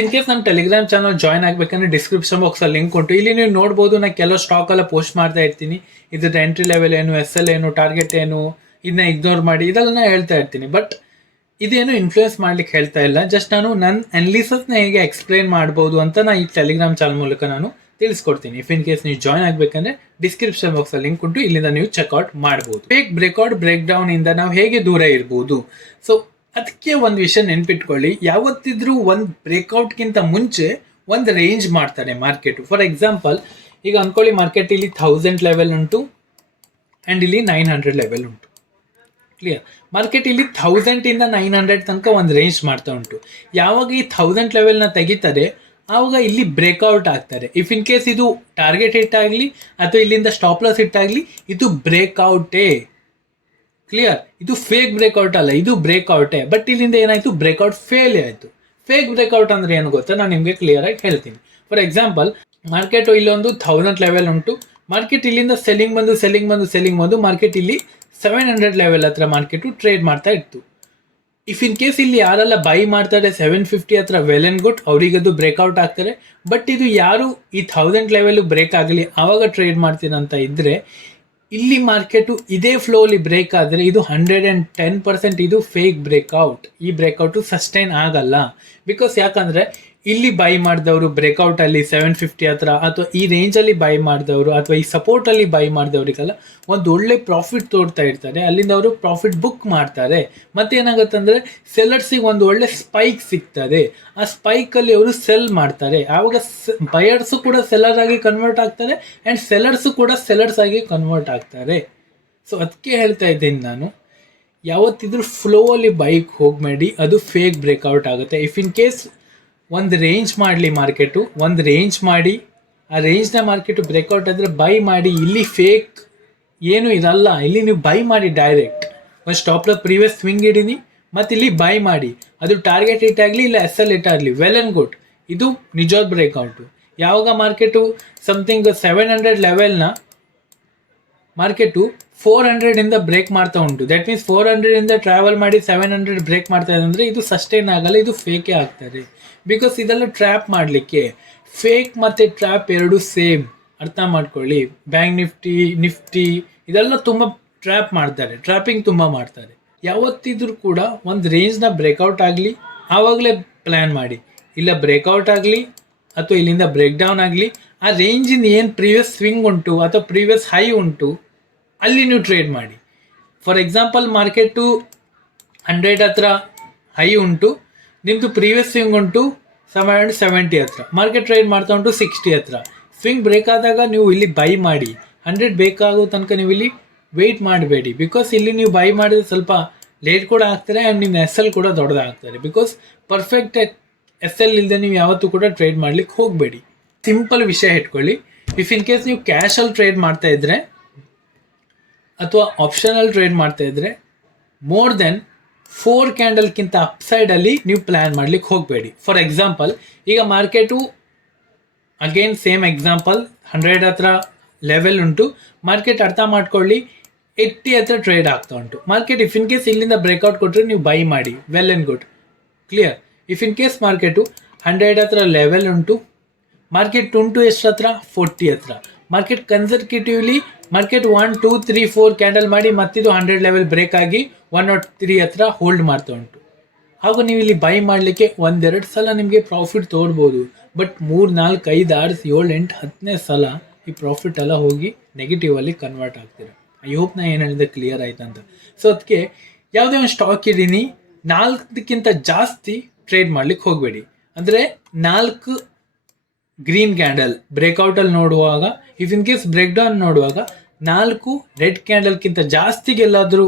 In case ನಮ್ಮ Telegram channel join ಆಗಬೇಕಂದ್ರೆ description ಬಾಕ್ಸಲ್ಲಿ ಲಿಂಕ್ ಉಂಟು. ಇಲ್ಲಿ ನೀವು ನೋಡ್ಬೋದು, ನಾನು ಕೆಲವು ಸ್ಟಾಕ್ ಎಲ್ಲ ಪೋಸ್ಟ್ ಮಾಡ್ತಾ ಇರ್ತೀನಿ. ಇದ್ರದ್ದು ಎಂಟ್ರಿ ಲೆವೆಲ್ ಏನು, SL ಏನು, ಟಾರ್ಗೆಟ್ ಏನು, ಇದನ್ನ ಇಗ್ನೋರ್ ಮಾಡಿ ಇದೆಲ್ಲ ಹೇಳ್ತಾ ಇರ್ತೀನಿ. ಬಟ್ ಇದೇನು ಇನ್ಫ್ಲೂಯೆನ್ಸ್ ಮಾಡ್ಲಿಕ್ಕೆ ಹೇಳ್ತಾ ಇಲ್ಲ. ಜಸ್ಟ್ ನಾನು ನನ್ನ ಅನಾಲಿಸಿಸ್ನ ಹೇಗೆ ಎಕ್ಸ್ಪ್ಲೈನ್ ಮಾಡ್ಬೋದು ಅಂತ ನಾನು ಈ ಟೆಲಿಗ್ರಾಮ್ ಚಾನಲ್ ಮೂಲಕ ನಾನು ತಿಳಿಸ್ಕೊಡ್ತೀನಿ. ಇಫ್ ಇನ್ ಕೇಸ್ ನೀವು ಜಾಯ್ನ್ ಆಗಬೇಕಂದ್ರೆ ಡಿಸ್ಕ್ರಿಪ್ಷನ್ ಬಾಕ್ಸಲ್ಲಿ ಲಿಂಕ್ ಉಂಟು, ಇಲ್ಲಿಂದ ನೀವು ಚೆಕ್ಔಟ್ ಮಾಡ್ಬೋದು. ಫೇಕ್ ಬ್ರೇಕ್ಔಟ್ ಬ್ರೇಕ್ ಡೌನ್ ಇಂದ ನಾವು ಹೇಗೆ ದೂರ ಇರ್ಬೋದು? ಸೊ ಅದಕ್ಕೆ ಒಂದು ವಿಷಯ ನೆನ್ಪಿಟ್ಕೊಳ್ಳಿ, ಯಾವತ್ತಿದ್ರೂ ಒಂದು ಬ್ರೇಕ್ಔಟ್ಗಿಂತ ಮುಂಚೆ ಒಂದು ರೇಂಜ್ ಮಾಡ್ತಾರೆ ಮಾರ್ಕೆಟು. ಫಾರ್ ಎಕ್ಸಾಂಪಲ್, ಈಗ ಅಂದ್ಕೊಳ್ಳಿ ಮಾರ್ಕೆಟ್ ಇಲ್ಲಿ 1000 ಲೆವೆಲ್ ಉಂಟು ಆ್ಯಂಡ್ ಇಲ್ಲಿ 900 ಲೆವೆಲ್ ಉಂಟು. ಕ್ಲಿಯರ್? ಮಾರ್ಕೆಟ್ ಇಲ್ಲಿ 1000 ಇಂದ 900 ತನಕ ಒಂದು ರೇಂಜ್ ಮಾಡ್ತಾ ಉಂಟು. ಯಾವಾಗ ಈ 1000 ಲೆವೆಲ್ನ ತೆಗಿತಾರೆ ಆವಾಗ ಇಲ್ಲಿ ಬ್ರೇಕ್ಔಟ್ ಆಗ್ತಾರೆ. ಇಫ್ ಇನ್ ಕೇಸ್ ಇದು ಟಾರ್ಗೆಟ್ ಹಿಟ್ ಆಗಲಿ ಅಥವಾ ಇಲ್ಲಿಂದ ಸ್ಟಾಪ್ ಲಾಸ್ ಹಿಟ್ ಆಗಲಿ, ಇದು ಬ್ರೇಕ್ಔಟೇ. ಕ್ಲಿಯರ್? ಇದು ಫೇಕ್ ಬ್ರೇಕ್ಔಟ್ ಅಲ್ಲ, ಇದು ಬ್ರೇಕ್ಔಟೇ. ಬಟ್ ಇಲ್ಲಿಂದ ಏನಾಯಿತು, ಬ್ರೇಕ್ಔಟ್ ಫೇಲ್ ಆಯಿತು. ಫೇಕ್ ಬ್ರೇಕ್ಔಟ್ ಅಂದರೆ ಏನು ಗೊತ್ತಾ, ನಾನು ನಿಮಗೆ ಕ್ಲಿಯರ್ ಆಗಿ ಹೇಳ್ತೀನಿ. ಫಾರ್ ಎಕ್ಸಾಂಪಲ್, ಮಾರ್ಕೆಟು ಇಲ್ಲೊಂದು 1000 ಲೆವೆಲ್ ಉಂಟು. ಮಾರ್ಕೆಟ್ ಇಲ್ಲಿಂದ ಸೆಲ್ಲಿಂಗ್ ಬಂದು ಮಾರ್ಕೆಟ್ ಇಲ್ಲಿ 700 ಲೆವೆಲ್ ಹತ್ರ ಮಾರ್ಕೆಟು ಟ್ರೇಡ್ ಮಾಡ್ತಾ ಇತ್ತು. ಇಫ್ ಇನ್ ಕೇಸ್ ಇಲ್ಲಿ ಯಾರೆಲ್ಲ ಬೈ ಮಾಡ್ತಾರೆ 750 ಹತ್ರ, ವೆಲ್ ಆ್ಯಂಡ್ ಗುಡ್, ಅವರಿಗದು ಬ್ರೇಕ್ಔಟ್ ಆಗ್ತಾರೆ. ಬಟ್ ಇದು ಯಾರು ಈ 1000 ಲೆವೆಲ್ ಬ್ರೇಕ್ ಆಗಲಿ ಆವಾಗ ಟ್ರೇಡ್ ಮಾಡ್ತೀರಂತ ಇದ್ದರೆ, ಇಲ್ಲಿ ಮಾರ್ಕೆಟು ಇದೇ ಫ್ಲೋಲಿ ಬ್ರೇಕ್ ಆದರೆ ಇದು 110% ಇದು ಫೇಕ್ ಬ್ರೇಕ್ಔಟ್. ಈ ಬ್ರೇಕ್ಔಟು ಸಸ್ಟೈನ್ ಆಗಲ್ಲ. ಬಿಕಾಸ್ ಯಾಕಂದರೆ ಇಲ್ಲಿ ಬೈ ಮಾಡಿದವರು ಬ್ರೇಕ್ಔಟಲ್ಲಿ 750 ಹತ್ರ ಅಥವಾ ಈ ರೇಂಜಲ್ಲಿ ಬೈ ಮಾಡಿದವರು ಅಥವಾ ಈ ಸಪೋರ್ಟಲ್ಲಿ ಬೈ ಮಾಡಿದವರಿಗೆಲ್ಲ ಒಂದು ಒಳ್ಳೆ ಪ್ರಾಫಿಟ್ ತೋರ್ತಾ ಇರ್ತಾರೆ. ಅಲ್ಲಿಂದ ಅವರು ಪ್ರಾಫಿಟ್ ಬುಕ್ ಮಾಡ್ತಾರೆ. ಮತ್ತೇನಾಗುತ್ತೆ ಅಂದರೆ ಸೆಲ್ಲರ್ಸಿಗೆ ಒಂದು ಒಳ್ಳೆ ಸ್ಪೈಕ್ ಸಿಗ್ತದೆ. ಆ ಸ್ಪೈಕಲ್ಲಿ ಅವರು ಸೆಲ್ ಮಾಡ್ತಾರೆ. ಆವಾಗ ಬಯರ್ಸು ಕೂಡ ಸೆಲ್ಲರ್ ಆಗಿ ಕನ್ವರ್ಟ್ ಆಗ್ತಾರೆ ಆ್ಯಂಡ್ ಸೆಲ್ಲರ್ಸು ಕೂಡ ಸೆಲ್ಲರ್ಸ್ ಆಗಿ ಕನ್ವರ್ಟ್ ಆಗ್ತಾರೆ. ಸೊ ಅದಕ್ಕೆ ಹೇಳ್ತಾ ಇದ್ದೀನಿ ನಾನು, ಯಾವತ್ತಿದ್ರೂ ಫ್ಲೋ ಅಲ್ಲಿ ಬೈಕ್ ಹೋಗಬೇಡಿ, ಅದು ಫೇಕ್ ಬ್ರೇಕ್ಔಟ್ ಆಗುತ್ತೆ. ಇಫ್ ಇನ್ ಕೇಸ್ ಒಂದು ರೇಂಜ್ ಮಾಡಲಿ ಮಾರ್ಕೆಟು, ಒಂದು ರೇಂಜ್ ಮಾಡಿ ಆ ರೇಂಜ್ನ ಮಾರ್ಕೆಟು ಬ್ರೇಕ್ಔಟ್ ಆದರೆ ಬೈ ಮಾಡಿ. ಇಲ್ಲಿ ಫೇಕ್ ಏನು ಇರಲ್ಲ. ಇಲ್ಲಿ ನೀವು ಬೈ ಮಾಡಿ ಡೈರೆಕ್ಟ್ ಒಂದು ಸ್ಟಾಪ್ ಲಾಸ್ ಪ್ರೀವಿಯಸ್ ಸ್ವಿಂಗ್ ಇಡೀನಿ ಮತ್ತು ಇಲ್ಲಿ ಬೈ ಮಾಡಿ. ಅದು ಟಾರ್ಗೆಟ್ ಹಿಟ್ ಆಗಲಿ ಇಲ್ಲ SL ಹಿಟ್ ಆಗಲಿ, ವೆಲ್ ಆ್ಯಂಡ್ ಗುಡ್, ಇದು ನಿಜವಾದ ಬ್ರೇಕ್ಔಟು. ಯಾವಾಗ ಮಾರ್ಕೆಟು ಸಮಥಿಂಗ್ 700 ಲೆವೆಲ್ನ ಮಾರ್ಕೆಟು 400 ಇಂದ ಬ್ರೇಕ್ ಮಾಡ್ತಾ ಉಂಟು. ದಟ್ ಮೀನ್ಸ್ 400 ಇಂದ ಟ್ರಾವೆಲ್ ಮಾಡಿ 700 ಬ್ರೇಕ್ ಮಾಡ್ತಾ ಇದೆ ಅಂದರೆ ಇದು ಸಸ್ಟೈನ್ ಆಗಲ್ಲ, ಇದು ಫೇಕೇ ಆಗ್ತಾರೆ. ಬಿಕಾಸ್ ಇದೆಲ್ಲ ಟ್ರ್ಯಾಪ್ ಮಾಡಲಿಕ್ಕೆ. ಫೇಕ್ ಮತ್ತು ಟ್ರ್ಯಾಪ್ ಎರಡು ಸೇಮ್, ಅರ್ಥ ಮಾಡ್ಕೊಳ್ಳಿ. ಬ್ಯಾಂಕ್ ನಿಫ್ಟಿ ಇದೆಲ್ಲ ತುಂಬ ಟ್ರ್ಯಾಪ್ ಮಾಡ್ತಾರೆ, ಟ್ರ್ಯಾಪಿಂಗ್ ತುಂಬ ಮಾಡ್ತಾರೆ. ಯಾವತ್ತಿದ್ರೂ ಕೂಡ ಒಂದು ರೇಂಜ್ನ ಬ್ರೇಕ್ಔಟ್ ಆಗಲಿ ಆವಾಗಲೇ ಪ್ಲ್ಯಾನ್ ಮಾಡಿ. ಇಲ್ಲ ಬ್ರೇಕ್ಔಟ್ ಆಗಲಿ ಅಥವಾ ಇಲ್ಲಿಂದ ಬ್ರೇಕ್ ಡೌನ್ ಆಗಲಿ, ಆ ರೇಂಜಿಂದ ಏನು ಪ್ರೀವಿಯಸ್ ಸ್ವಿಂಗ್ ಉಂಟು ಅಥವಾ ಪ್ರೀವಿಯಸ್ ಹೈ ಉಂಟು ಅಲ್ಲಿ ನೀವು ಟ್ರೇಡ್ ಮಾಡಿ. ಫಾರ್ ಎಕ್ಸಾಂಪಲ್, ಮಾರ್ಕೆಟು 100 ಹತ್ರ ಹೈ ಉಂಟು, ನಿಮ್ಮದು ಪ್ರೀವಿಯಸ್ ಸ್ವಿಂಗ್ ಉಂಟು 770 ಹತ್ರ, ಮಾರ್ಕೆಟ್ ಟ್ರೇಡ್ ಮಾಡ್ತಾ ಉಂಟು 60 ಹತ್ರ. ಸ್ವಿಂಗ್ ಬ್ರೇಕ್ ಆದಾಗ ನೀವು ಇಲ್ಲಿ ಬೈ ಮಾಡಿ. 100 ಬೇಕಾಗೋ ತನಕ ನೀವು ಇಲ್ಲಿ ವೆಯ್ಟ್ ಮಾಡಬೇಡಿ. ಬಿಕಾಸ್ ಇಲ್ಲಿ ನೀವು ಬೈ ಮಾಡಿದ್ರೆ ಸ್ವಲ್ಪ ಲೇಟ್ ಕೂಡ ಆಗ್ತಾರೆ ಆ್ಯಂಡ್ ನಿಮ್ಮ SL ಕೂಡ ದೊಡ್ಡದಾಗ್ತಾರೆ. ಬಿಕಾಸ್ ಪರ್ಫೆಕ್ಟ್ SL ಇಲ್ಲದೆ ನೀವು ಯಾವತ್ತೂ ಕೂಡ ಟ್ರೇಡ್ ಮಾಡ್ಲಿಕ್ಕೆ ಹೋಗಬೇಡಿ. ಸಿಂಪಲ್ ವಿಷಯ ಇಟ್ಕೊಳ್ಳಿ. ಇಫ್ ಇನ್ ಕೇಸ್ ನೀವು ಕ್ಯಾಶಲ್ಲಿ ಟ್ರೇಡ್ ಮಾಡ್ತಾ ಇದ್ರೆ ಅಥವಾ ಆಪ್ಷನಲ್ಲಿ ಟ್ರೇಡ್ ಮಾಡ್ತಾ ಇದ್ರೆ, ಮೋರ್ ದೆನ್ 4 ಕ್ಯಾಂಡಲ್ಗಿಂತ ಅಪ್ಸೈಡಲ್ಲಿ ನೀವು ಪ್ಲ್ಯಾನ್ ಮಾಡ್ಲಿಕ್ಕೆ ಹೋಗಬೇಡಿ. ಫಾರ್ ಎಕ್ಸಾಂಪಲ್, ಈಗ ಮಾರ್ಕೆಟು ಅಗೇನ್ ಸೇಮ್ ಎಕ್ಸಾಂಪಲ್ 100 ಹತ್ರ ಲೆವೆಲ್ ಉಂಟು. ಮಾರ್ಕೆಟ್ ಅರ್ಥ ಮಾಡ್ಕೊಳ್ಳಿ 80 ಹತ್ರ ಟ್ರೇಡ್ ಆಗ್ತಾ ಉಂಟು. ಮಾರ್ಕೆಟ್ ಇಫ್ ಇನ್ ಕೇಸ್ ಇಲ್ಲಿಂದ ಬ್ರೇಕ್ಔಟ್ ಕೊಟ್ಟರೆ ನೀವು ಬೈ ಮಾಡಿ, well and good, clear. If in case market 100 ಹತ್ರ ಲೆವೆಲ್ ಉಂಟು, ಮಾರ್ಕೆಟ್ ಉಂಟು ಎಷ್ಟು ಹತ್ರ, 40 ಹತ್ರ. ಮಾರ್ಕೆಟ್ ಕನ್ಸರ್ಕೇಟಿವ್ಲಿ ಮಾರ್ಕೆಟ್ 1 2 3 4 ಕ್ಯಾಂಡಲ್ ಮಾಡಿ ಮತ್ತಿದು 100 ಲೆವೆಲ್ ಬ್ರೇಕ್ ಆಗಿ 103 ಹತ್ರ ಹೋಲ್ಡ್ ಮಾಡ್ತಾ ಉಂಟು. ಆಗ ನೀವು ಇಲ್ಲಿ ಬೈ ಮಾಡಲಿಕ್ಕೆ 1-2 ಸಲ ನಿಮಗೆ ಪ್ರಾಫಿಟ್ ತೋರ್ಬೋದು. ಬಟ್ 3 4 5 6 7 8 10ನೇ ಸಲ ಈ ಪ್ರಾಫಿಟ್ ಎಲ್ಲ ಹೋಗಿ ನೆಗೆಟಿವಲ್ಲಿ ಕನ್ವರ್ಟ್ ಆಗ್ತೀರ. ಐ ಹೋಪ್ ನಾ ಏನು ಹೇಳಿದೆ ಕ್ಲಿಯರ್ ಆಯ್ತಂತ. ಸೊ ಅದಕ್ಕೆ ಯಾವುದೇ ಒಂದು ಸ್ಟಾಕ್ ಇಡೀನಿ 4ಕ್ಕಿಂತ ಜಾಸ್ತಿ ಟ್ರೇಡ್ ಮಾಡ್ಲಿಕ್ಕೆ ಹೋಗಬೇಡಿ. ಅಂದರೆ 4 ಗ್ರೀನ್ ಕ್ಯಾಂಡಲ್ ಬ್ರೇಕ್ಔಟಲ್ಲಿ ನೋಡುವಾಗ, if in case break down ನೋಡುವಾಗ 4 ರೆಡ್ ಕ್ಯಾಂಡಲ್ಗಿಂತ ಜಾಸ್ತಿಗೆ ಎಲ್ಲಾದರೂ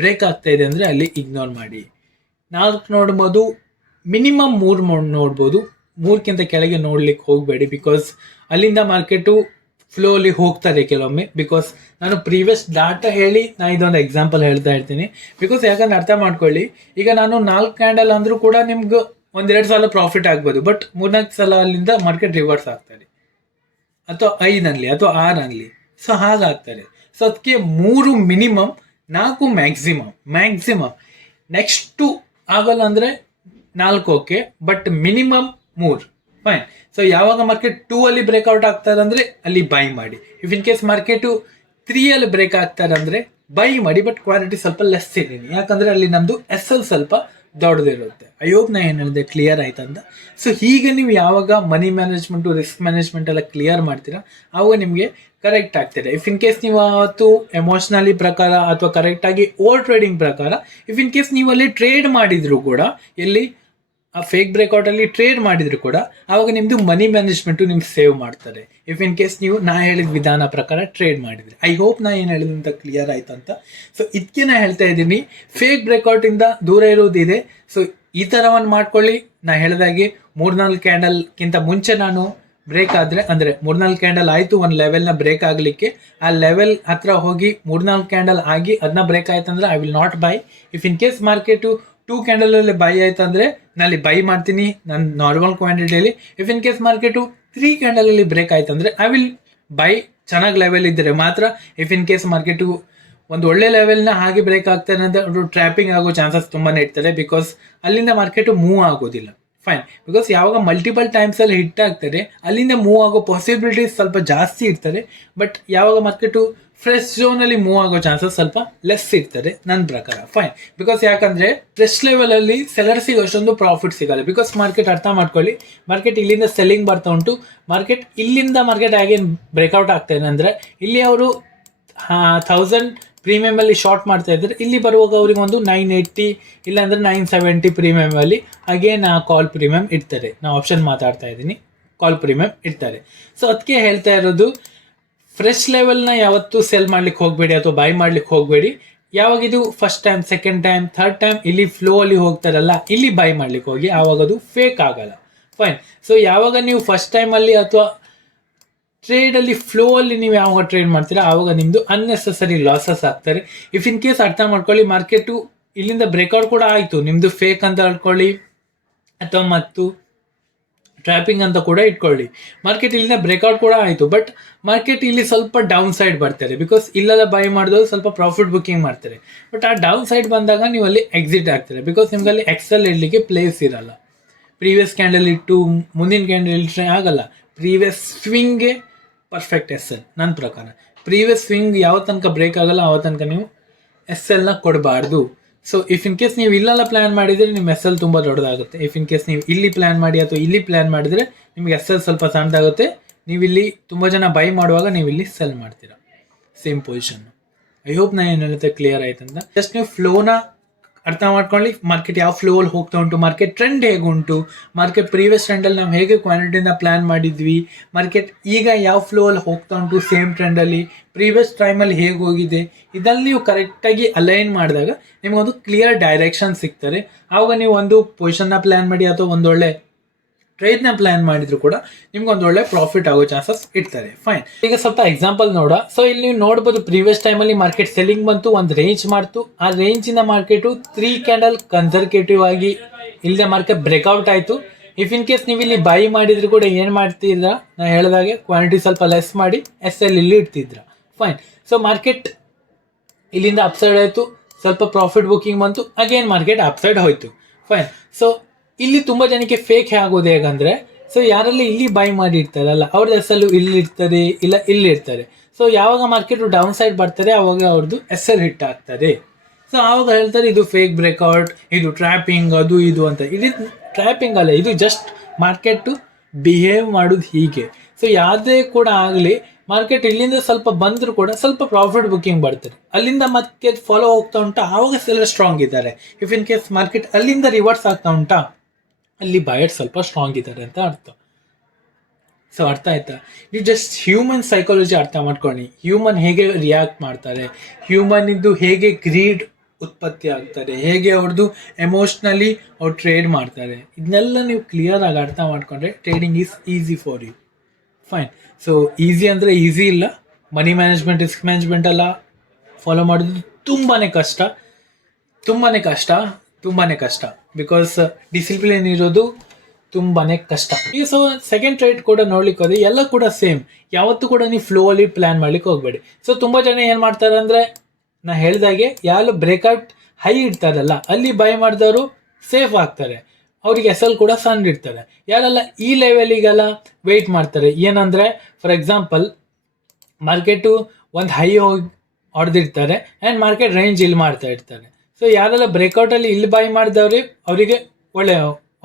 ಬ್ರೇಕ್ ಆಗ್ತಾ ಇದೆ ಅಂದರೆ ಅಲ್ಲಿ ಇಗ್ನೋರ್ ಮಾಡಿ. 4 ನೋಡ್ಬೋದು, ಮಿನಿಮಮ್ 3 ನೋಡ್ಬೋದು. 3ಕ್ಕಿಂತ ಕೆಳಗೆ ನೋಡ್ಲಿಕ್ಕೆ ಹೋಗಬೇಡಿ. ಬಿಕಾಸ್ ಅಲ್ಲಿಂದ ಮಾರ್ಕೆಟು ಫ್ಲೋಲಿ ಹೋಗ್ತಾರೆ ಕೆಲವೊಮ್ಮೆ. ಬಿಕಾಸ್ ನಾನು ಪ್ರೀವಿಯಸ್ ಡಾಟಾ ಹೇಳಿ ನಾನು ಇದೊಂದು ಎಕ್ಸಾಂಪಲ್ ಹೇಳ್ತಾ ಇರ್ತೀನಿ. ಬಿಕಾಸ್ ಯಾಕಂದ್ರೆ ಅರ್ಥ ಮಾಡ್ಕೊಳ್ಳಿ, ಈಗ ನಾನು 4 ಕ್ಯಾಂಡಲ್ ಅಂದರೂ ಕೂಡ ನಿಮ್ಗೆ 1-2 ಸಲ ಪ್ರಾಫಿಟ್ ಆಗ್ಬೋದು. ಬಟ್ 3-4 ಸಲ ಅಲ್ಲಿಂದ ಮಾರ್ಕೆಟ್ ರಿವರ್ಸ್ ಆಗ್ತಾರೆ, ಅಥವಾ 5 ಅನ್ನಲಿ ಅಥವಾ 6 ಅನ್ನಲಿ. ಸೊ ಹಾಗಾಗ್ತಾರೆ. ಸೊ ಅದಕ್ಕೆ 3 ಮಿನಿಮಮ್, 4 ಮ್ಯಾಕ್ಸಿಮಮ್. ನೆಕ್ಸ್ಟು ಆಗಲ್ಲ ಅಂದರೆ 4 ಓಕೆ, ಬಟ್ ಮಿನಿಮಮ್ ಮೂರು. ಫೈನ್. ಸೊ ಯಾವಾಗ ಮಾರ್ಕೆಟ್ 2 ಅಲ್ಲಿ ಬ್ರೇಕ್ಔಟ್ ಆಗ್ತಾರೆ ಅಂದ್ರೆ ಅಲ್ಲಿ ಬೈ ಮಾಡಿ. ಇಫ್ ಇನ್ ಕೇಸ್ ಮಾರ್ಕೆಟು 3 ಅಲ್ಲಿ ಬ್ರೇಕ್ ಆಗ್ತಾರೆ ಅಂದ್ರೆ ಬೈ ಮಾಡಿ, ಬಟ್ ಕ್ವಾಲಿಟಿ ಸ್ವಲ್ಪ ಲೆಸ್ ಇದ್ದೀನಿ, ಯಾಕಂದ್ರೆ ಅಲ್ಲಿ ನಮ್ದು SL ಸ್ವಲ್ಪ ದೊಡ್ಡದಿರುತ್ತೆ. ಐ ಹೋಪ್ ನಾ ಏನು ಹೇಳಿದೆ ಕ್ಲಿಯರ್ ಆಯ್ತಂತ. ಸೊ ಹೀಗೆ ನೀವು ಯಾವಾಗ ಮನಿ ಮ್ಯಾನೇಜ್ಮೆಂಟು ರಿಸ್ಕ್ ಮ್ಯಾನೇಜ್ಮೆಂಟ್ ಎಲ್ಲ ಕ್ಲಿಯರ್ ಮಾಡ್ತೀರಾ ಆವಾಗ ನಿಮಗೆ ಕರೆಕ್ಟ್ ಆಗ್ತಿದೆ. ಇಫ್ ಇನ್ ಕೇಸ್ ನೀವು ಅವತ್ತು ಎಮೋಷ್ನಲಿ ಪ್ರಕಾರ ಅಥವಾ ಕರೆಕ್ಟಾಗಿ ಓವರ್ ಟ್ರೇಡಿಂಗ್ ಪ್ರಕಾರ ಇಫ್ ಇನ್ ಕೇಸ್ ನೀವು ಅಲ್ಲಿ ಟ್ರೇಡ್ ಮಾಡಿದ್ರು ಕೂಡ, ಎಲ್ಲಿ ಆ ಫೇಕ್ ಬ್ರೇಕ್ಔಟಲ್ಲಿ ಟ್ರೇಡ್ ಮಾಡಿದ್ರು ಕೂಡ ಆವಾಗ ನಿಮ್ಮದು ಮನಿ ಮ್ಯಾನೇಜ್ಮೆಂಟು ನಿಮ್ಗೆ ಸೇವ್ ಮಾಡ್ತಾರೆ. ಇಫ್ ಇನ್ ಕೇಸ್ ನೀವು ನಾ ಹೇಳಿದ ವಿಧಾನ ಪ್ರಕಾರ ಟ್ರೇಡ್ ಮಾಡಿದ್ರಿ. ಐ ಹೋಪ್ ನಾ ಏನು ಹೇಳಿದಂತ ಕ್ಲಿಯರ್ ಆಯ್ತು ಅಂತ. ಸೊ ಇದಕ್ಕೆ ನಾ ಹೇಳ್ತಾ ಇದ್ದೀನಿ, ಫೇಕ್ ಬ್ರೇಕ್ಔಟಿಂದ ದೂರ ಇರೋದಿದೆ. ಸೊ ಈ ಥರ ಒಂದು ಮಾಡ್ಕೊಳ್ಳಿ. ನಾ ಹೇಳಿದಾಗೆ 3-4 ಕ್ಯಾಂಡಲ್ಗಿಂತ ಮುಂಚೆ ನಾನು ಬ್ರೇಕ್ ಆದರೆ, ಅಂದರೆ 3-4 ಕ್ಯಾಂಡಲ್ ಆಯಿತು ಒಂದು ಲೆವೆಲ್ನ ಬ್ರೇಕ್ ಆಗಲಿಕ್ಕೆ, ಆ ಲೆವೆಲ್ ಹತ್ರ ಹೋಗಿ 3-4 ಕ್ಯಾಂಡಲ್ ಆಗಿ ಅದನ್ನ ಬ್ರೇಕ್ ಆಯ್ತು ಅಂದರೆ I will not buy. If in case market 2 ಕ್ಯಾಂಡಲಲ್ಲಿ ಬೈ ಆಯ್ತು ಅಂದರೆ ನಲ್ಲಿ ಬೈ ಮಾಡ್ತೀನಿ ನನ್ನ ನಾರ್ಮಲ್ ಕ್ವಾಂಟಿಟಿಯಲ್ಲಿ. ಇಫ್ ಇನ್ ಕೇಸ್ ಮಾರ್ಕೆಟು 3 ಕ್ಯಾಂಡಲಲ್ಲಿ ಬ್ರೇಕ್ ಆಯ್ತು ಅಂದರೆ ಐ ವಿಲ್ ಬೈ. ಚೆನ್ನಾಗಿ ಲೆವೆಲ್ ಇದ್ದರೆ ಮಾತ್ರ. ಇಫ್ ಇನ್ ಕೇಸ್ ಮಾರ್ಕೆಟು ಒಂದು ಒಳ್ಳೆ ಲೆವೆಲ್ನ ಹಾಗೆ ಬ್ರೇಕ್ ಆಗ್ತಾನೆ ಅಂತ ಟ್ರ್ಯಾಪಿಂಗ್ ಆಗೋ ಚಾನ್ಸಸ್ ತುಂಬಾ ಇರ್ತಾರೆ, ಬಿಕಾಸ್ ಅಲ್ಲಿಂದ ಮಾರ್ಕೆಟು ಮೂವ್ ಆಗೋದಿಲ್ಲ. ಫೈನ್. ಬಿಕಾಸ್ ಯಾವಾಗ ಮಲ್ಟಿಪಲ್ ಟೈಮ್ಸಲ್ಲಿ ಹಿಟ್ ಆಗ್ತಾರೆ ಅಲ್ಲಿಂದ ಮೂವ್ ಆಗೋ ಪಾಸಿಬಿಲಿಟೀಸ್ ಸ್ವಲ್ಪ ಜಾಸ್ತಿ ಇರ್ತಾರೆ, ಬಟ್ ಯಾವಾಗ ಮಾರ್ಕೆಟು ಫ್ರೆಶ್ ಝೋನಲ್ಲಿ ಮೂವ್ ಆಗೋ ಚಾನ್ಸಸ್ ಸ್ವಲ್ಪ ಲೆಸ್ ಇರ್ತಾರೆ ನನ್ನ ಪ್ರಕಾರ. ಫೈನ್. ಬಿಕಾಸ್ ಯಾಕಂದರೆ ಫ್ರೆಶ್ ಲೆವೆಲಲ್ಲಿ ಸೆಲರ್ಸಿಗೆ ಅಷ್ಟೊಂದು ಪ್ರಾಫಿಟ್ ಸಿಗಲ್ಲ. ಬಿಕಾಸ್ ಮಾರ್ಕೆಟ್ ಅರ್ಥ ಮಾಡ್ಕೊಳ್ಳಿ, ಮಾರ್ಕೆಟ್ ಇಲ್ಲಿಂದ ಸೆಲ್ಲಿಂಗ್ ಬರ್ತಾ ಉಂಟು, ಇಲ್ಲಿಂದ ಮಾರ್ಕೆಟ್ ಆಗೇನು ಬ್ರೇಕ್ಔಟ್ ಆಗ್ತಾ ಇದೆ ಅಂದರೆ ಇಲ್ಲಿ ಅವರು 1000 ಪ್ರೀಮಿಯಮಲ್ಲಿ ಶಾರ್ಟ್ ಮಾಡ್ತಾ ಇದ್ದಾರೆ. ಇಲ್ಲಿ ಬರುವಾಗ ಅವ್ರಿಗೆ ಒಂದು 980 ಇಲ್ಲಾಂದರೆ 970 ಪ್ರೀಮಿಯಮಲ್ಲಿ ಅಗೇನ್ ಕಾಲ್ ಪ್ರೀಮಿಯಮ್ ಇಡ್ತಾರೆ. ನಾವು ಆಪ್ಷನ್ ಮಾತಾಡ್ತಾ ಇದ್ದೀನಿ, ಕಾಲ್ ಪ್ರೀಮಿಯಮ್ ಇಡ್ತಾರೆ. ಸೊ ಅದಕ್ಕೆ ಹೇಳ್ತಾ ಇರೋದು, ಫ್ರೆಶ್ ಲೆವೆಲ್ನ ಯಾವತ್ತೂ ಸೆಲ್ ಮಾಡ್ಲಿಕ್ಕೆ ಹೋಗಬೇಡಿ ಅಥವಾ ಬೈ ಮಾಡ್ಲಿಕ್ಕೆ ಹೋಗಬೇಡಿ. ಯಾವಾಗ ಇದು first time, second time, third time ಇಲ್ಲಿ ಫ್ಲೋ ಅಲ್ಲಿ ಹೋಗ್ತಾರಲ್ಲ, ಇಲ್ಲಿ ಬೈ ಮಾಡ್ಲಿಕ್ಕೆ ಹೋಗಿ, ಆವಾಗ ಅದು ಫೇಕ್ ಆಗಲ್ಲ. ಫೈನ್. ಸೊ ಯಾವಾಗ ನೀವು ಫಸ್ಟ್ ಟೈಮಲ್ಲಿ ಅಥವಾ ಟ್ರೇಡಲ್ಲಿ ಫ್ಲೋ ಅಲ್ಲಿ ನೀವು ಯಾವಾಗ ಟ್ರೇಡ್ ಮಾಡ್ತೀರಾ ಆವಾಗ ನಿಮ್ಮದು ಅನ್ನೆಸೆಸರಿ ಲಾಸಸ್ ಆಗ್ತಾರೆ. ಇಫ್ ಇನ್ ಕೇಸ್ ಅರ್ಥ ಮಾಡ್ಕೊಳ್ಳಿ, ಮಾರ್ಕೆಟು ಇಲ್ಲಿಂದ ಬ್ರೇಕ್ಔಟ್ ಕೂಡ ಆಯಿತು, ನಿಮ್ಮದು ಫೇಕ್ ಅಂತ ಹೇಳ್ಕೊಳ್ಳಿ ಅಥವಾ ಮತ್ತು ಟ್ರ್ಯಾಪಿಂಗ್ ಅಂತ ಕೂಡ ಇಟ್ಕೊಳ್ಳಿ. ಮಾರ್ಕೆಟ್ ಇಲ್ಲಿಂದ ಬ್ರೇಕ್ಔಟ್ ಕೂಡ ಆಯಿತು, ಬಟ್ ಮಾರ್ಕೆಟ್ ಇಲ್ಲಿ ಸ್ವಲ್ಪ ಡೌನ್ ಸೈಡ್ ಬರ್ತಾರೆ, ಬಿಕಾಸ್ ಇಲ್ಲೆಲ್ಲ ಬೈ ಮಾಡಿದವರು ಸ್ವಲ್ಪ ಪ್ರಾಫಿಟ್ ಬುಕ್ಕಿಂಗ್ ಮಾಡ್ತಾರೆ. ಬಟ್ ಆ ಡೌನ್ ಸೈಡ್ ಬಂದಾಗ ನೀವು ಅಲ್ಲಿ ಎಕ್ಸಿಟ್ ಆಗ್ತಾರೆ, ಬಿಕಾಸ್ ನಿಮ್ಗೆ ಅಲ್ಲಿ ಎಕ್ಸೆಲ್ ಇಡಲಿಕ್ಕೆ ಪ್ಲೇಸ್ ಇರಲ್ಲ. ಪ್ರೀವಿಯಸ್ ಕ್ಯಾಂಡಲ್ ಇಟ್ಟು ಮುಂದಿನ ಕ್ಯಾಂಡಲ್ ಇಟ್ಟರೆ ಆಗಲ್ಲ. ಪ್ರೀವಿಯಸ್ ಸ್ವಿಂಗ್ಗೆ ಪರ್ಫೆಕ್ಟ್ SL ನನ್ನ ಪ್ರಕಾರ. ಪ್ರೀವಿಯಸ್ ಸ್ವಿಂಗ್ ಯಾವ ತನಕ ಬ್ರೇಕ್ ಆಗಲ್ಲ ಆವ ತನಕ ನೀವು SLನ ಕೊಡಬಾರ್ದು. ಸೊ ಇಫ್ ಇನ್ ಕೇಸ್ ನೀವು ಇಲ್ಲೆಲ್ಲ ಪ್ಲ್ಯಾನ್ ಮಾಡಿದರೆ ನಿಮ್ಮ SL ತುಂಬ ದೊಡ್ಡದಾಗುತ್ತೆ. ಇಫ್ ಇನ್ ಕೇಸ್ ನೀವು ಇಲ್ಲಿ ಪ್ಲ್ಯಾನ್ ಮಾಡಿ ಅಥವಾ ಇಲ್ಲಿ ಪ್ಲ್ಯಾನ್ ಮಾಡಿದರೆ ನಿಮಗೆ SL ಸ್ವಲ್ಪ ಸಣ್ಣದಾಗುತ್ತೆ. ನೀವು ಇಲ್ಲಿ ತುಂಬ ಜನ ಬೈ ಮಾಡುವಾಗ ನೀವು ಇಲ್ಲಿ ಸೆಲ್ ಮಾಡ್ತೀರಾ ಸೇಮ್ ಪೊಸಿಷನ್. ಐ ಹೋಪ್ ನಾ ಏನು ಹೇಳುತ್ತೆ ಕ್ಲಿಯರ್ ಆಯ್ತಂತ. ಜಸ್ಟ್ ನೀವು ಫ್ಲೋನ ಅರ್ಥ ಮಾಡ್ಕೊಳ್ಳಿ, ಮಾರ್ಕೆಟ್ ಯಾವ ಫ್ಲೋ ಅಲ್ಲಿ ಹೋಗ್ತಾ ಉಂಟು, ಮಾರ್ಕೆಟ್ ಟ್ರೆಂಡ್ ಹೇಗುಂಟು, ಮಾರ್ಕೆಟ್ ಪ್ರೀವಿಯಸ್ ಟ್ರೆಂಡಲ್ಲಿ ನಾವು ಹೇಗೆ ಕ್ವಾಂಟಿಟಿನ ಪ್ಲ್ಯಾನ್ ಮಾಡಿದ್ವಿ, ಮಾರ್ಕೆಟ್ ಈಗ ಯಾವ ಫ್ಲೋ ಅಲ್ಲಿ ಹೋಗ್ತಾ ಉಂಟು ಸೇಮ್ ಟ್ರೆಂಡಲ್ಲಿ, ಪ್ರೀವಿಯಸ್ ಟೈಮಲ್ಲಿ ಹೇಗೆ ಹೋಗಿದೆ, ಇದನ್ನು ನೀವು ಕರೆಕ್ಟಾಗಿ ಅಲೈನ್ ಮಾಡಿದಾಗ ನಿಮಗೊಂದು ಕ್ಲಿಯರ್ ಡೈರೆಕ್ಷನ್ ಸಿಗ್ತಾರೆ. ಆವಾಗ ನೀವು ಒಂದು ಪೊಸಿಷನ್ನ ಪ್ಲ್ಯಾನ್ ಮಾಡಿ ಅಥವಾ ಒಂದೊಳ್ಳೆ ಟ್ರೇಡ್ನ ಪ್ಲ್ಯಾನ್ ಮಾಡಿದ್ರು ಕೂಡ ನಿಮ್ಗೆ ಒಂದು ಒಳ್ಳೆ ಪ್ರಾಫಿಟ್ ಆಗೋ ಚಾನ್ಸಸ್ ಇರ್ತಾರೆ. ಫೈನ್. ಈಗ ಸ್ವಲ್ಪ ಎಕ್ಸಾಂಪಲ್ ನೋಡ. ಸೊ ಇಲ್ಲಿ ನೀವು ನೋಡ್ಬೋದು, ಪ್ರೀವಿಯಸ್ ಟೈಮಲ್ಲಿ ಮಾರ್ಕೆಟ್ ಸೆಲ್ಲಿಂಗ್ ಬಂತು, ಒಂದು ರೇಂಜ್ ಮಾಡ್ತು. ಆ ರೇಂಜಿಂದ ಮಾರ್ಕೆಟು 3 ಕ್ಯಾಂಡಲ್ ಕನ್ಸರ್ವೇಟಿವ್ ಆಗಿ ಇಲ್ಲದೆ ಮಾರ್ಕೆಟ್ ಬ್ರೇಕ್ಔಟ್ ಆಯಿತು. ಇಫ್ ಇನ್ ಕೇಸ್ ನೀವು ಇಲ್ಲಿ ಬೈ ಮಾಡಿದ್ರು ಕೂಡ ಏನು ಮಾಡ್ತಿದ್ರ, ನಾನು ಹೇಳಿದಾಗೆ ಕ್ವಾಂಟಿಟಿ ಸ್ವಲ್ಪ ಲೆಸ್ ಮಾಡಿ SL ಇಲ್ಲಿ ಇಡ್ತಿದ್ರ. ಫೈನ್. ಸೊ ಮಾರ್ಕೆಟ್ ಇಲ್ಲಿಂದ ಅಪ್ಸೈಡ್ ಆಯಿತು, ಸ್ವಲ್ಪ ಪ್ರಾಫಿಟ್ ಬುಕ್ಕಿಂಗ್ ಬಂತು, ಅಗೇನ್ ಮಾರ್ಕೆಟ್ ಅಪ್ಸೈಡ್ ಹೋಯಿತು. ಫೈನ್. ಸೊ ಇಲ್ಲಿ ತುಂಬ ಜನಕ್ಕೆ ಫೇಕ್ ಆಗೋದು ಹೇಗಂದರೆ, ಸೊ ಯಾರಲ್ಲಿ ಇಲ್ಲಿ ಬೈ ಮಾಡಿ ಇರ್ತಾರಲ್ಲ ಅವ್ರದ್ದು SL ಇಲ್ಲಿ ಇರ್ತದೆ, ಇಲ್ಲ ಇಲ್ಲಿ ಇರ್ತಾರೆ. ಸೊ ಯಾವಾಗ ಮಾರ್ಕೆಟು ಡೌನ್ ಸೈಡ್ ಬರ್ತಾರೆ ಆವಾಗ ಅವ್ರದ್ದು SL ಹಿಟ್ ಆಗ್ತದೆ. ಸೊ ಆವಾಗ ಹೇಳ್ತಾರೆ ಇದು ಫೇಕ್ ಬ್ರೇಕ್ಔಟ್, ಇದು ಟ್ರ್ಯಾಪಿಂಗ್, ಅದು ಇದು ಅಂತ. ಇದು ಟ್ರ್ಯಾಪಿಂಗ್ ಅಲ್ಲ, ಇದು ಜಸ್ಟ್ ಮಾರ್ಕೆಟು ಬಿಹೇವ್ ಮಾಡೋದು ಹೀಗೆ. ಸೊ ಯಾವುದೇ ಕೂಡ ಆಗಲಿ, ಮಾರ್ಕೆಟ್ ಇಲ್ಲಿಂದ ಸ್ವಲ್ಪ ಬಂದರೂ ಕೂಡ ಸ್ವಲ್ಪ ಪ್ರಾಫಿಟ್ ಬುಕ್ಕಿಂಗ್ ಬರ್ತಾರೆ, ಅಲ್ಲಿಂದ ಮತ್ತೆ ಫಾಲೋ ಹೋಗ್ತಾ ಉಂಟಾ ಆವಾಗ ಸೆಲ್ಲರ್ ಸ್ಟ್ರಾಂಗ್ ಇದ್ದಾರೆ. ಇಫ್ ಇನ್ ಕೇಸ್ ಮಾರ್ಕೆಟ್ ಅಲ್ಲಿಂದ ರಿವರ್ಸ್ ಆಗ್ತಾ ಉಂಟಾ ಅಲ್ಲಿ ಬಯರ್ ಸ್ವಲ್ಪ ಸ್ಟ್ರಾಂಗ್ ಇದ್ದಾರೆ ಅಂತ ಅರ್ಥ. ಸೊ ಅರ್ಥ ಆಯ್ತಾ? ನೀವು ಜಸ್ಟ್ ಹ್ಯೂಮನ್ ಸೈಕಾಲಜಿ ಅರ್ಥ ಮಾಡ್ಕೊಳ್ಳಿ, ಹ್ಯೂಮನ್ ಹೇಗೆ ರಿಯಾಕ್ಟ್ ಮಾಡ್ತಾರೆ, ಹ್ಯೂಮನ್ ಇದ್ದು ಹೇಗೆ ಗ್ರೀಡ್ ಉತ್ಪತ್ತಿ ಆಗ್ತಾರೆ, ಹೇಗೆ ಅವ್ರದ್ದು ಎಮೋಷ್ನಲಿ ಅವ್ರು ಟ್ರೇಡ್ ಮಾಡ್ತಾರೆ, ಇದನ್ನೆಲ್ಲ ನೀವು ಕ್ಲಿಯರ್ ಆಗಿ ಅರ್ಥ ಮಾಡ್ಕೊಂಡ್ರೆ trading is easy for you. Fine. So easy ಅಂದರೆ ಈಸಿ ಇಲ್ಲ, ಮನಿ ಮ್ಯಾನೇಜ್ಮೆಂಟ್ ರಿಸ್ಕ್ ಮ್ಯಾನೇಜ್ಮೆಂಟ್ ಎಲ್ಲ ಫಾಲೋ ಮಾಡೋದು ತುಂಬಾ ಕಷ್ಟ, ತುಂಬಾ ಕಷ್ಟ, ತುಂಬಾ ಕಷ್ಟ. ಬಿಕಾಸ್ ಡಿಸಿಪ್ಲಿನ್ ಇರೋದು ತುಂಬಾ ಕಷ್ಟ. ಈಗ ಸೊ ಸೆಕೆಂಡ್ ಟ್ರೇಡ್ ಕೂಡ ನೋಡ್ಲಿಕ್ಕೆ ಹೋದ್ರೆ ಎಲ್ಲ ಕೂಡ ಸೇಮ್, ಯಾವತ್ತೂ ಕೂಡ ನೀವು ಫ್ಲೋ ಅಲ್ಲಿ ಪ್ಲ್ಯಾನ್ ಮಾಡ್ಲಿಕ್ಕೆ ಹೋಗಬೇಡಿ. ಸೊ ತುಂಬ ಜನ ಏನು ಮಾಡ್ತಾರೆ ಅಂದರೆ, ನಾ ಹೇಳಿದಾಗೆ ಯಾರು ಬ್ರೇಕ್ಔಟ್ ಹೈ ಇಡ್ತಾರಲ್ಲ ಅಲ್ಲಿ ಬೈ ಮಾಡಿದವರು ಸೇಫ್ ಆಗ್ತಾರೆ. ಅವ್ರಿಗೆ ಎಸ್ ಎಲ್ ಕೂಡ ಸಣ್ಣ ಇರ್ತಾರೆ. ಯಾರೆಲ್ಲ ಈ ಲೆವೆಲಿಗೆಲ್ಲ ವೆಯ್ಟ್ ಮಾಡ್ತಾರೆ, ಏನಂದರೆ ಫಾರ್ ಎಕ್ಸಾಂಪಲ್ ಮಾರ್ಕೆಟು ಒಂದು ಹೈ ಹೋಗಿ ಹೊಡೆದಿರ್ತಾರೆ ಆ್ಯಂಡ್ ಮಾರ್ಕೆಟ್ ರೇಂಜ್ ಇಲ್ಲಿ ಮಾಡ್ತಾ ಇರ್ತಾರೆ. ಸೊ ಯಾರೆಲ್ಲ ಬ್ರೇಕ್ಔಟಲ್ಲಿ ಇಲ್ಲಿ ಬೈ ಮಾಡಿದವ್ರೆ ಅವರಿಗೆ ಒಳ್ಳೆ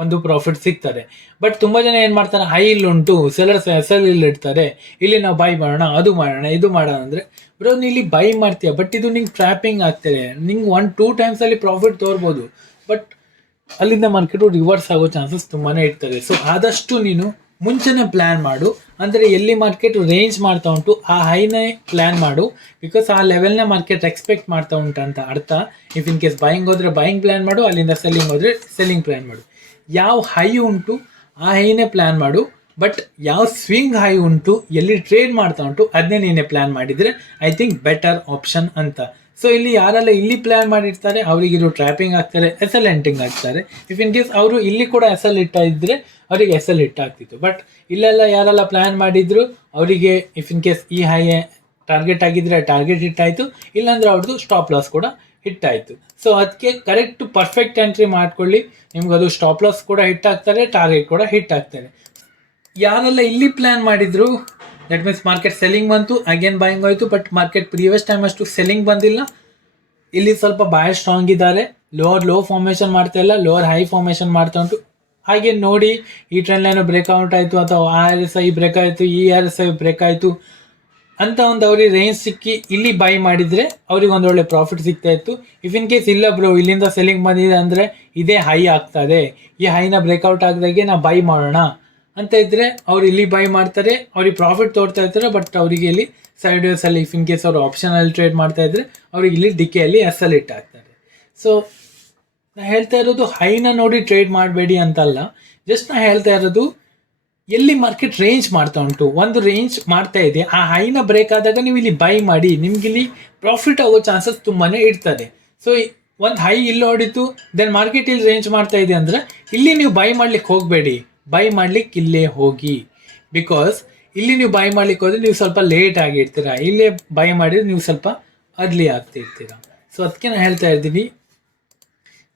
ಒಂದು ಪ್ರಾಫಿಟ್ ಸಿಗ್ತದೆ. ಬಟ್ ತುಂಬ ಜನ ಏನು ಮಾಡ್ತಾರೆ, ಹೈ ಇಲ್ಲಿ ಉಂಟು, ಸೆಲರ್ಸ್ ಎಸ್ ಎಲ್ ಇಲ್ಲಿ ಇಡ್ತಾರೆ, ಇಲ್ಲಿ ನಾವು ಬೈ ಮಾಡೋಣ, ಅದು ಮಾಡೋಣ, ಇದು ಮಾಡೋಣ ಅಂದರೆ ಬ್ರೋ ನೀ ಇಲ್ಲಿ ಬೈ ಮಾಡ್ತೀಯ, ಬಟ್ ಇದು ನಿಂಗೆ ಟ್ರ್ಯಾಪಿಂಗ್ ಆಗ್ತದೆ. ನಿಂಗೆ 1-2 ಟೈಮ್ಸಲ್ಲಿ ಪ್ರಾಫಿಟ್ ತೋರ್ಬೋದು, ಬಟ್ ಅಲ್ಲಿಂದ ಮಾರ್ಕೆಟು ರಿವರ್ಸ್ ಆಗೋ ಚಾನ್ಸಸ್ ತುಂಬಾ ಇರ್ತದೆ. ಸೊ ಆದಷ್ಟು ನೀನು ಮುಂಚೆನೇ ಪ್ಲ್ಯಾನ್ ಮಾಡು. ಅಂದರೆ ಎಲ್ಲಿ ಮಾರ್ಕೆಟ್ ರೇಂಜ್ ಮಾಡ್ತಾ ಉಂಟು ಆ ಹೈನೇ ಪ್ಲ್ಯಾನ್ ಮಾಡು, ಬಿಕಾಸ್ ಆ ಲೆವೆಲ್ನ ಮಾರ್ಕೆಟ್ ಎಕ್ಸ್ಪೆಕ್ಟ್ ಮಾಡ್ತಾ ಉಂಟು ಅಂತ ಅರ್ಥ. ಇಫ್ ಇನ್ ಕೇಸ್ ಬೈಯಿಂಗ್ ಹೋದರೆ ಬೈಯಿಂಗ್ ಪ್ಲ್ಯಾನ್ ಮಾಡು, ಅಲ್ಲಿಂದ ಸೆಲ್ಲಿಂಗ್ ಹೋದರೆ ಸೆಲ್ಲಿಂಗ್ ಪ್ಲ್ಯಾನ್ ಮಾಡು. ಯಾವ ಹೈ ಉಂಟು ಆ ಹೈನೇ ಪ್ಲ್ಯಾನ್ ಮಾಡು, ಬಟ್ ಯಾವ ಸ್ವಿಂಗ್ ಹೈ ಉಂಟು, ಎಲ್ಲಿ ಟ್ರೇಡ್ ಮಾಡ್ತಾ ಉಂಟು ಅದನ್ನೇ ನೀನೇ ಪ್ಲ್ಯಾನ್ ಮಾಡಿದರೆ ಐ ಥಿಂಕ್ ಬೆಟರ್ ಆಪ್ಷನ್ ಅಂತ. ಸೊ ಇಲ್ಲಿ ಯಾರೆಲ್ಲ ಇಲ್ಲಿ ಪ್ಲ್ಯಾನ್ ಮಾಡಿರ್ತಾರೆ ಅವರಿಗಿರು ಟ್ರ್ಯಾಪಿಂಗ್ ಆಗ್ತಾರೆ, ಎಸ್ ಎಲ್ ಎಂಟಿಂಗ್ ಆಗ್ತಾರೆ. ಇಫ್ ಇನ್ ಕೇಸ್ ಅವರು ಇಲ್ಲಿ ಕೂಡ ಎಸ್ ಎಲ್ ಹಿಟ್ ಇದ್ದರೆ ಅವರಿಗೆ ಎಸ್ ಎಲ್ ಹಿಟ್ ಆಗ್ತಿತ್ತು. ಬಟ್ ಇಲ್ಲೆಲ್ಲ ಯಾರೆಲ್ಲ ಪ್ಲ್ಯಾನ್ ಮಾಡಿದ್ರು ಅವರಿಗೆ ಇಫ್ ಇನ್ ಕೇಸ್ ಈ ಹೈ ಟಾರ್ಗೆಟ್ ಆಗಿದ್ದರೆ ಟಾರ್ಗೆಟ್ ಹಿಟ್ ಆಯಿತು, ಇಲ್ಲಾಂದರೆ ಅವ್ರದ್ದು ಸ್ಟಾಪ್ ಲಾಸ್ ಕೂಡ ಹಿಟ್ ಆಯಿತು. ಸೊ ಅದಕ್ಕೆ ಕರೆಕ್ಟ್ ಪರ್ಫೆಕ್ಟ್ ಎಂಟ್ರಿ ಮಾಡ್ಕೊಳ್ಳಿ, ನಿಮ್ಗೆ ಅದು ಸ್ಟಾಪ್ ಲಾಸ್ ಕೂಡ ಹಿಟ್ ಆಗ್ತಾರೆ, ಟಾರ್ಗೆಟ್ ಕೂಡ ಹಿಟ್ ಆಗ್ತಾರೆ. ಯಾರೆಲ್ಲ ಇಲ್ಲಿ ಪ್ಲ್ಯಾನ್ ಮಾಡಿದ್ರು ದಟ್ ಮೀನ್ಸ್ ಮಾರ್ಕೆಟ್ ಸೆಲ್ಲಿಂಗ್ ಬಂತು, ಅಗೇನ್ ಬೈಯಿಂಗ್ ಹೋಯಿತು, ಬಟ್ ಮಾರ್ಕೆಟ್ ಪ್ರೀವಿಯಸ್ ಟೈಮ್ ಅಷ್ಟು ಸೆಲ್ಲಿಂಗ್ ಬಂದಿಲ್ಲ, ಇಲ್ಲಿ ಸ್ವಲ್ಪ ಬಾಯರ್ ಸ್ಟ್ರಾಂಗ್ ಇದ್ದಾರೆ, ಲೋವರ್ ಲೋ ಫಾರ್ಮೇಷನ್ ಮಾಡ್ತಾ ಇಲ್ಲ, ಲೋವರ್ ಹೈ ಫಾರ್ಮೇಷನ್ ಮಾಡ್ತಾ ಉಂಟು. ಹಾಗೆ ನೋಡಿ ಈ ಟ್ರೆಂಡ್ ಲೈನು ಬ್ರೇಕ್ಔಟ್ ಆಯಿತು, ಅಥವಾ RSI ಬ್ರೇಕ್ ಆಯಿತು, RSI ಬ್ರೇಕ್ ಆಯಿತು ಅಂತ ಒಂದು ಅವ್ರಿಗೆ ರೇಂಜ್ ಸಿಕ್ಕಿ ಇಲ್ಲಿ ಬೈ ಮಾಡಿದರೆ ಅವ್ರಿಗೆ ಒಂದು ಒಳ್ಳೆ ಪ್ರಾಫಿಟ್ ಸಿಗ್ತಾ ಇತ್ತು. ಇಫ್ ಇನ್ ಕೇಸ್ ಇಲ್ಲ ಬ್ರೋ ಇಲ್ಲಿಂದ ಸೆಲ್ಲಿಂಗ್ ಬಂದಿದೆ ಅಂದರೆ ಇದೇ ಹೈ ಆಗ್ತದೆ, ಈ ಹೈನ ಬ್ರೇಕ್ಔಟ್ ಆಗಿದಾಗೆ ನಾವು ಬೈ ಮಾಡೋಣ ಅಂತ ಇದ್ದರೆ ಅವ್ರು ಇಲ್ಲಿ ಬೈ ಮಾಡ್ತಾರೆ, ಅವ್ರಿಗೆ ಪ್ರಾಫಿಟ್ ತೋರ್ತಾ ಇರ್ತಾರೆ. ಬಟ್ ಅವರಿಗೆ ಇಲ್ಲಿ ಸೈಡ್ ವೇಸಲ್ಲಿ ಇಫ್ ಇನ್ ಕೇಸ್ ಅವರು ಆಪ್ಷನಲ್ಲಿ ಟ್ರೇಡ್ ಮಾಡ್ತಾ ಇದ್ದರೆ ಅವ್ರಿಗೆ ಇಲ್ಲಿ ಡಿಕೆಯಲ್ಲಿ ಎಸ್ ಎಲ್ ಹಿಟ್ ಆಗ್ತಾರೆ. ಸೊ ನಾ ಹೇಳ್ತಾ ಇರೋದು ಹೈನ ನೋಡಿ ಟ್ರೇಡ್ ಮಾಡಬೇಡಿ ಅಂತಲ್ಲ, ಜಸ್ಟ್ ನಾ ಹೇಳ್ತಾ ಇರೋದು ಎಲ್ಲಿ ಮಾರ್ಕೆಟ್ ರೇಂಜ್ ಮಾಡ್ತಾ ಉಂಟು, ಒಂದು ರೇಂಜ್ ಮಾಡ್ತಾ ಇದೆ, ಆ ಹೈನ ಬ್ರೇಕ್ ಆದಾಗ ನೀವು ಇಲ್ಲಿ ಬೈ ಮಾಡಿ, ನಿಮ್ಗೆ ಇಲ್ಲಿ ಪ್ರಾಫಿಟ್ ಆಗೋ ಚಾನ್ಸಸ್ ತುಂಬಾ ಇರ್ತದೆ. ಸೊ ಒಂದು ಹೈ ಇಲ್ಲಿ ಹೊಡಿತು, ದೆನ್ ಮಾರ್ಕೆಟ್ ಇಲ್ಲಿ ರೇಂಜ್ ಮಾಡ್ತಾ ಇದೆ ಅಂದರೆ ಇಲ್ಲಿ ನೀವು ಬೈ ಮಾಡ್ಲಿಕ್ಕೆ ಹೋಗಬೇಡಿ, ಬೈ ಮಾಡ್ಲಿಕ್ಕೆ ಇಲ್ಲೇ ಹೋಗಿ. ಬಿಕಾಸ್ ಇಲ್ಲಿ ನೀವು ಬೈ ಮಾಡ್ಲಿಕ್ಕೆ ಹೋದರೆ ನೀವು ಸ್ವಲ್ಪ ಲೇಟ್ ಆಗಿರ್ತೀರ, ಇಲ್ಲೇ ಬೈ ಮಾಡಿದ್ರೆ ನೀವು ಸ್ವಲ್ಪ ಅರ್ಲಿ ಆಗ್ತಿರ್ತೀರ. ಸೊ ಅದಕ್ಕೆ ನಾನು ಹೇಳ್ತಾ ಇದ್ದೀನಿ,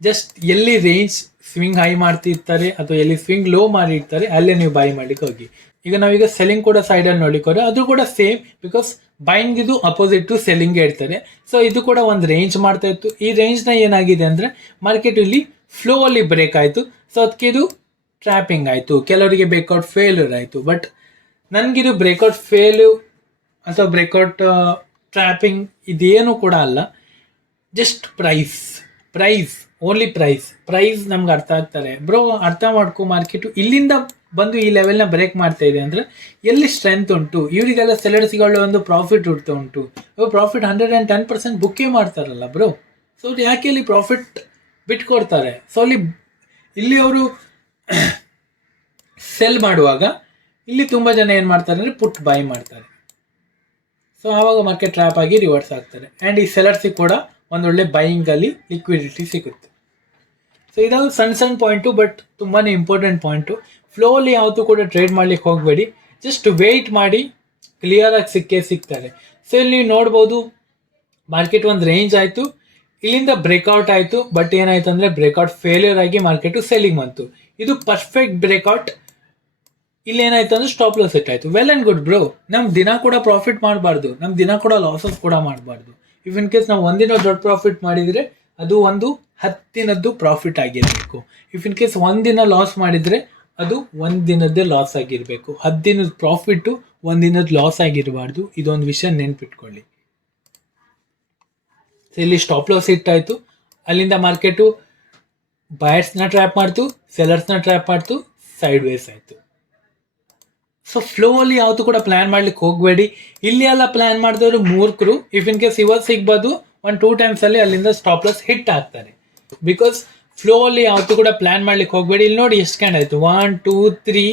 ಜಸ್ಟ್ ಎಲ್ಲಿ ರೇಂಜ್ ಸ್ವಿಂಗ್ ಹೈ ಮಾಡ್ತಿರ್ತಾರೆ ಅಥವಾ ಎಲ್ಲಿ ಸ್ವಿಂಗ್ ಲೋ ಮಾಡಿರ್ತಾರೆ ಅಲ್ಲೇ ನೀವು ಬೈ ಮಾಡ್ಲಿಕ್ಕೆ ಹೋಗಿ. ಈಗ ನಾವೀಗ ಸೆಲ್ಲಿಂಗ್ ಕೂಡ ಸೈಡಲ್ಲಿ ನೋಡ್ಲಿಕ್ಕೆ ಹೋದ್ರೆ ಅದು ಕೂಡ ಸೇಮ್, ಬಿಕಾಸ್ ಬೈಯಿಂಗ್ ಇದು ಅಪೋಸಿಟ್ ಟು ಸೆಲ್ಲಿಂಗ್ ಇರ್ತಾರೆ. ಸೊ ಇದು ಕೂಡ ಒಂದು ರೇಂಜ್ ಮಾಡ್ತಾ ಇತ್ತು, ಈ ರೇಂಜ್ನ ಏನಾಗಿದೆ ಅಂದರೆ ಮಾರ್ಕೆಟ್ ಇಲ್ಲಿ ಫ್ಲೋ ಅಲ್ಲಿ ಬ್ರೇಕ್ ಆಯಿತು. ಸೊ ಅದಕ್ಕೆ ಇದು ಟ್ರ್ಯಾಪಿಂಗ್ ಆಯಿತು, ಕೆಲವರಿಗೆ ಬ್ರೇಕ್ಔಟ್ ಫೇಲ್ಯೂರ್ ಆಯಿತು. ಬಟ್ ನನಗಿದು ಬ್ರೇಕ್ಔಟ್ ಫೇಲು ಅಥವಾ ಬ್ರೇಕ್ಔಟ್ ಟ್ರ್ಯಾಪಿಂಗ್ ಇದೇನು ಕೂಡ ಅಲ್ಲ, ಜಸ್ಟ್ ಪ್ರೈಸ್ ಓನ್ಲಿ ಪ್ರೈಸ್ ನಮ್ಗೆ ಅರ್ಥ ಆಗ್ತಾರೆ. ಬ್ರೋ ಅರ್ಥ ಮಾಡ್ಕೊ, ಮಾರ್ಕೆಟು ಇಲ್ಲಿಂದ ಬಂದು ಈ ಲೆವೆಲ್ನ ಬ್ರೇಕ್ ಮಾಡ್ತಾ ಇದೆ ಅಂದರೆ ಎಲ್ಲಿ ಸ್ಟ್ರೆಂತ್ ಉಂಟು, ಇವರಿಗೆಲ್ಲ ಸೆಲರ್ಸ್ಗಳ ಒಂದು ಪ್ರಾಫಿಟ್ ಹುಡ್ತಾ ಉಂಟು. ಪ್ರಾಫಿಟ್ 110% ಬುಕ್ಕೇ ಮಾಡ್ತಾರಲ್ಲ ಬ್ರೋ. ಸೊ ಯಾಕೆ ಇಲ್ಲಿ ಪ್ರಾಫಿಟ್ ಬಿಟ್ಕೊಡ್ತಾರೆ? ಸೊ ಇಲ್ಲಿ ಅವರು ಸೆಲ್ ಮಾಡುವಾಗ ಇಲ್ಲಿ ತುಂಬ ಜನ ಏನು ಮಾಡ್ತಾರೆ ಅಂದರೆ ಪುಟ್ ಬೈ ಮಾಡ್ತಾರೆ. ಸೊ ಆವಾಗ ಮಾರ್ಕೆಟ್ ಟ್ರ್ಯಾಪ್ ಆಗಿ ರಿವರ್ಸ್ ಆಗ್ತಾರೆ. ಆ್ಯಂಡ್ ಈ ಸೆಲರ್ಸಿಗೆ ಕೂಡ ಒಂದೊಳ್ಳೆ ಬೈಯಿಂಗಲ್ಲಿ ಲಿಕ್ವಿಡಿಟಿ ಸಿಗುತ್ತೆ. ಸೊ ಇದಾದ ಸಣ್ಣ ಪಾಯಿಂಟು, ಬಟ್ ತುಂಬಾ ಇಂಪಾರ್ಟೆಂಟ್ ಪಾಯಿಂಟು. ಫ್ಲೋಲಿ ಯಾವತ್ತೂ ಕೂಡ ಟ್ರೇಡ್ ಮಾಡ್ಲಿಕ್ಕೆ ಹೋಗಬೇಡಿ, ಜಸ್ಟ್ ವೆಯ್ಟ್ ಮಾಡಿ, ಕ್ಲಿಯರಾಗಿ ಸಿಗ್ತಾರೆ. ಸೊ ಇಲ್ಲಿ ನೀವು ನೋಡ್ಬೋದು ಮಾರ್ಕೆಟ್ ಒಂದು ರೇಂಜ್ ಆಯಿತು, ಇಲ್ಲಿಂದ ಬ್ರೇಕ್ಔಟ್ ಆಯಿತು, ಬಟ್ ಏನಾಯ್ತು ಅಂದರೆ ಬ್ರೇಕ್ಔಟ್ ಫೇಲ್ಯೂರ್ ಆಗಿ ಮಾರ್ಕೆಟು ಸೆಲ್ಲಿಂಗ್ ಬಂತು. ಇದು ಪರ್ಫೆಕ್ಟ್ ಬ್ರೇಕ್ಔಟ್. ಇಲ್ಲಿ ಏನಾಯ್ತು ಅಂದರೆ ಸ್ಟಾಪ್ ಲಾಸ್ ಸೆಟ್ ಆಯಿತು. ವೆಲ್ ಆ್ಯಂಡ್ ಗುಡ್ ಬ್ರೋ, ನಮ್ಮ ದಿನ ಕೂಡ ಪ್ರಾಫಿಟ್ ಮಾಡಬಾರ್ದು, ನಮ್ಮ ದಿನ ಕೂಡ ಲಾಸಸ್ ಕೂಡ ಮಾಡಬಾರ್ದು. ಇಫ್ ಇನ್ ಕೇಸ್ ನಾವು ಒಂದಿನ ದೊಡ್ಡ ಪ್ರಾಫಿಟ್ ಮಾಡಿದರೆ ಅದು ಒಂದು 10 ದಿನದ್ದು ಪ್ರಾಫಿಟ್ ಆಗಿರಬೇಕು. ಇಫ್ ಇನ್ ಕೇಸ್ ಒಂದಿನ ಲಾಸ್ ಮಾಡಿದರೆ ಅದು ಒಂದಿನದ್ದೇ ಲಾಸ್ ಆಗಿರಬೇಕು. 10 ದಿನದ ಪ್ರಾಫಿಟ್ಟು ಒಂದಿನದ ಲಾಸ್ ಆಗಿರಬಾರ್ದು. ಇದೊಂದು ವಿಷಯ ನೆನ್ಪಿಟ್ಕೊಳ್ಳಿ. ಸೊ ಇಲ್ಲಿ ಸ್ಟಾಪ್ ಲಾಸ್ ಇಟ್ಟಾಯಿತು, ಅಲ್ಲಿಂದ ಮಾರ್ಕೆಟು ಬಯರ್ಸ್ನ ಟ್ರ್ಯಾಪ್ ಮಾಡ್ತು, ಸೆಲರ್ಸ್ನ ಟ್ರ್ಯಾಪ್ ಮಾಡ್ತು, ಸೈಡ್ ವೇಸ್ ಆಯಿತು. ಸೊ ಫ್ಲೋ ಅಲ್ಲಿ ಯಾವತ್ತೂ ಕೂಡ ಪ್ಲ್ಯಾನ್ ಮಾಡ್ಲಿಕ್ಕೆ ಹೋಗಬೇಡಿ. ಇಲ್ಲಿ ಎಲ್ಲ ಪ್ಲ್ಯಾನ್ ಮಾಡಿದವರು ಮೂರ್ಖರು. ಇಫ್ ಇನ್ ಕೇಸ್ ಇವತ್ತು ಸಿಗ್ಬೋದು 1-2 ಟೈಮ್ಸಲ್ಲಿ ಅಲ್ಲಿಂದ ಸ್ಟಾಪ್ ಲಾಸ್ ಹಿಟ್ ಆಗ್ತಾರೆ. ಬಿಕಾಸ್ ಫ್ಲೋ ಅಲ್ಲಿ ಯಾವತ್ತೂ ಕೂಡ ಪ್ಲ್ಯಾನ್ ಮಾಡ್ಲಿಕ್ಕೆ ಹೋಗಬೇಡಿ. ಇಲ್ಲಿ ನೋಡಿ ಎಷ್ಟು ಕ್ಯಾಂಡ್ ಆಯಿತು, 1 2 3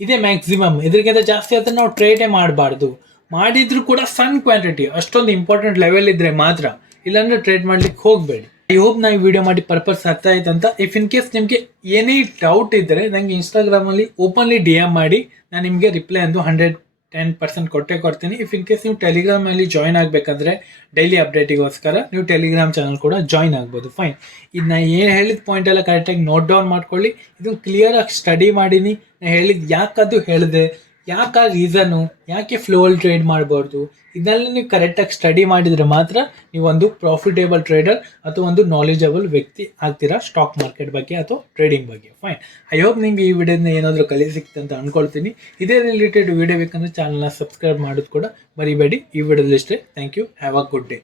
ಇದೇ ಮ್ಯಾಕ್ಸಿಮಮ್. ಇದಕ್ಕಿಂತ ಜಾಸ್ತಿ ಆದ್ರೆ ನಾವು ಟ್ರೇಡೇ ಮಾಡಬಾರ್ದು. ಮಾಡಿದ್ರು ಕೂಡ ಸಣ್ಣ ಕ್ವಾಂಟಿಟಿ, ಅಷ್ಟೊಂದು ಇಂಪಾರ್ಟೆಂಟ್ ಲೆವೆಲ್ ಇದ್ದರೆ ಮಾತ್ರ, ಇಲ್ಲಾಂದರೆ ಟ್ರೇಡ್ ಮಾಡ್ಲಿಕ್ಕೆ ಹೋಗಬೇಡಿ. ಐ ಹೋಪ್ ನಾ ಈ ವಿಡಿಯೋ ಮಾಡಿ ಪರ್ಪಸ್ ಅರ್ಥ ಆಯ್ತು ಅಂತ. ಇಫ್ ಇನ್ ಕೇಸ್ ನಿಮಗೆ ಏನೇ ಡೌಟ್ ಇದ್ದರೆ ನನಗೆ ಇನ್ಸ್ಟಾಗ್ರಾಮಲ್ಲಿ ಓಪನ್ಲಿ DM ಮಾಡಿ, ನಾನು ನಿಮಗೆ ರಿಪ್ಲೈ ಅಂದು 100 10% ಕೊಟ್ಟೇ ಕೊಡ್ತೀನಿ. ಇಫ್ ಇನ್ ಕೇಸ್ ನೀವು ಟೆಲಿಗ್ರಾಮಲ್ಲಿ ಜಾಯ್ನ್ ಆಗಬೇಕಂದ್ರೆ ಡೈಲಿ ಅಪ್ಡೇಟಿಗೋಸ್ಕರ ನೀವು ಟೆಲಿಗ್ರಾಮ್ ಚಾನಲ್ ಕೂಡ ಜಾಯ್ನ್ ಆಗ್ಬೋದು. ಫೈನ್. ಇದನ್ನ ಏನು ಹೇಳಿದ ಪಾಯಿಂಟ್ ಎಲ್ಲ ಕರೆಕ್ಟಾಗಿ ನೋಟ್ ಡೌನ್ ಮಾಡ್ಕೊಳ್ಳಿ. ಇದು ಕ್ಲಿಯರಾಗಿ ಸ್ಟಡಿ ಮಾಡೀನಿ. ನಾನು ಹೇಳಿದ್ದು ಯಾಕದು ಹೇಳಿದೆ, ಯಾಕೆ ಆ ರೀಸನು, ಯಾಕೆ ಫ್ಲೋಲ್ ಟ್ರೇಡ್ ಮಾಡಬಾರ್ದು, ಇದನ್ನೆಲ್ಲ ನೀವು ಕರೆಕ್ಟಾಗಿ ಸ್ಟಡಿ ಮಾಡಿದರೆ ಮಾತ್ರ ನೀವು ಒಂದು ಪ್ರಾಫಿಟೇಬಲ್ ಟ್ರೇಡರ್ ಅಥವಾ ಒಂದು ನಾಲೆಜಬಲ್ ವ್ಯಕ್ತಿ ಆಗ್ತೀರಾ ಸ್ಟಾಕ್ ಮಾರ್ಕೆಟ್ ಬಗ್ಗೆ ಅಥವಾ ಟ್ರೇಡಿಂಗ್ ಬಗ್ಗೆ. ಫೈನ್. ಐ ಹೋಪ್ ನಿಮ್ಗೆ ಈ ವಿಡಿಯೋದಿಂದ ಏನಾದರೂ ಕಲಿ ಸಿಕ್ತು ಅಂತ ಅಂದ್ಕೊಳ್ತೀನಿ. ಇದೇ ರಿಲೇಟೆಡ್ ವಿಡಿಯೋ ಬೇಕಂದ್ರೆ ಚಾನಲ್ನ ಸಬ್ಸ್ಕ್ರೈಬ್ ಮಾಡೋದು ಕೂಡ ಮರಿಬೇಡಿ. ಈ ವಿಡಿಯೋದಲ್ಲಿಷ್ಟೇ. Thank you. Have a good day.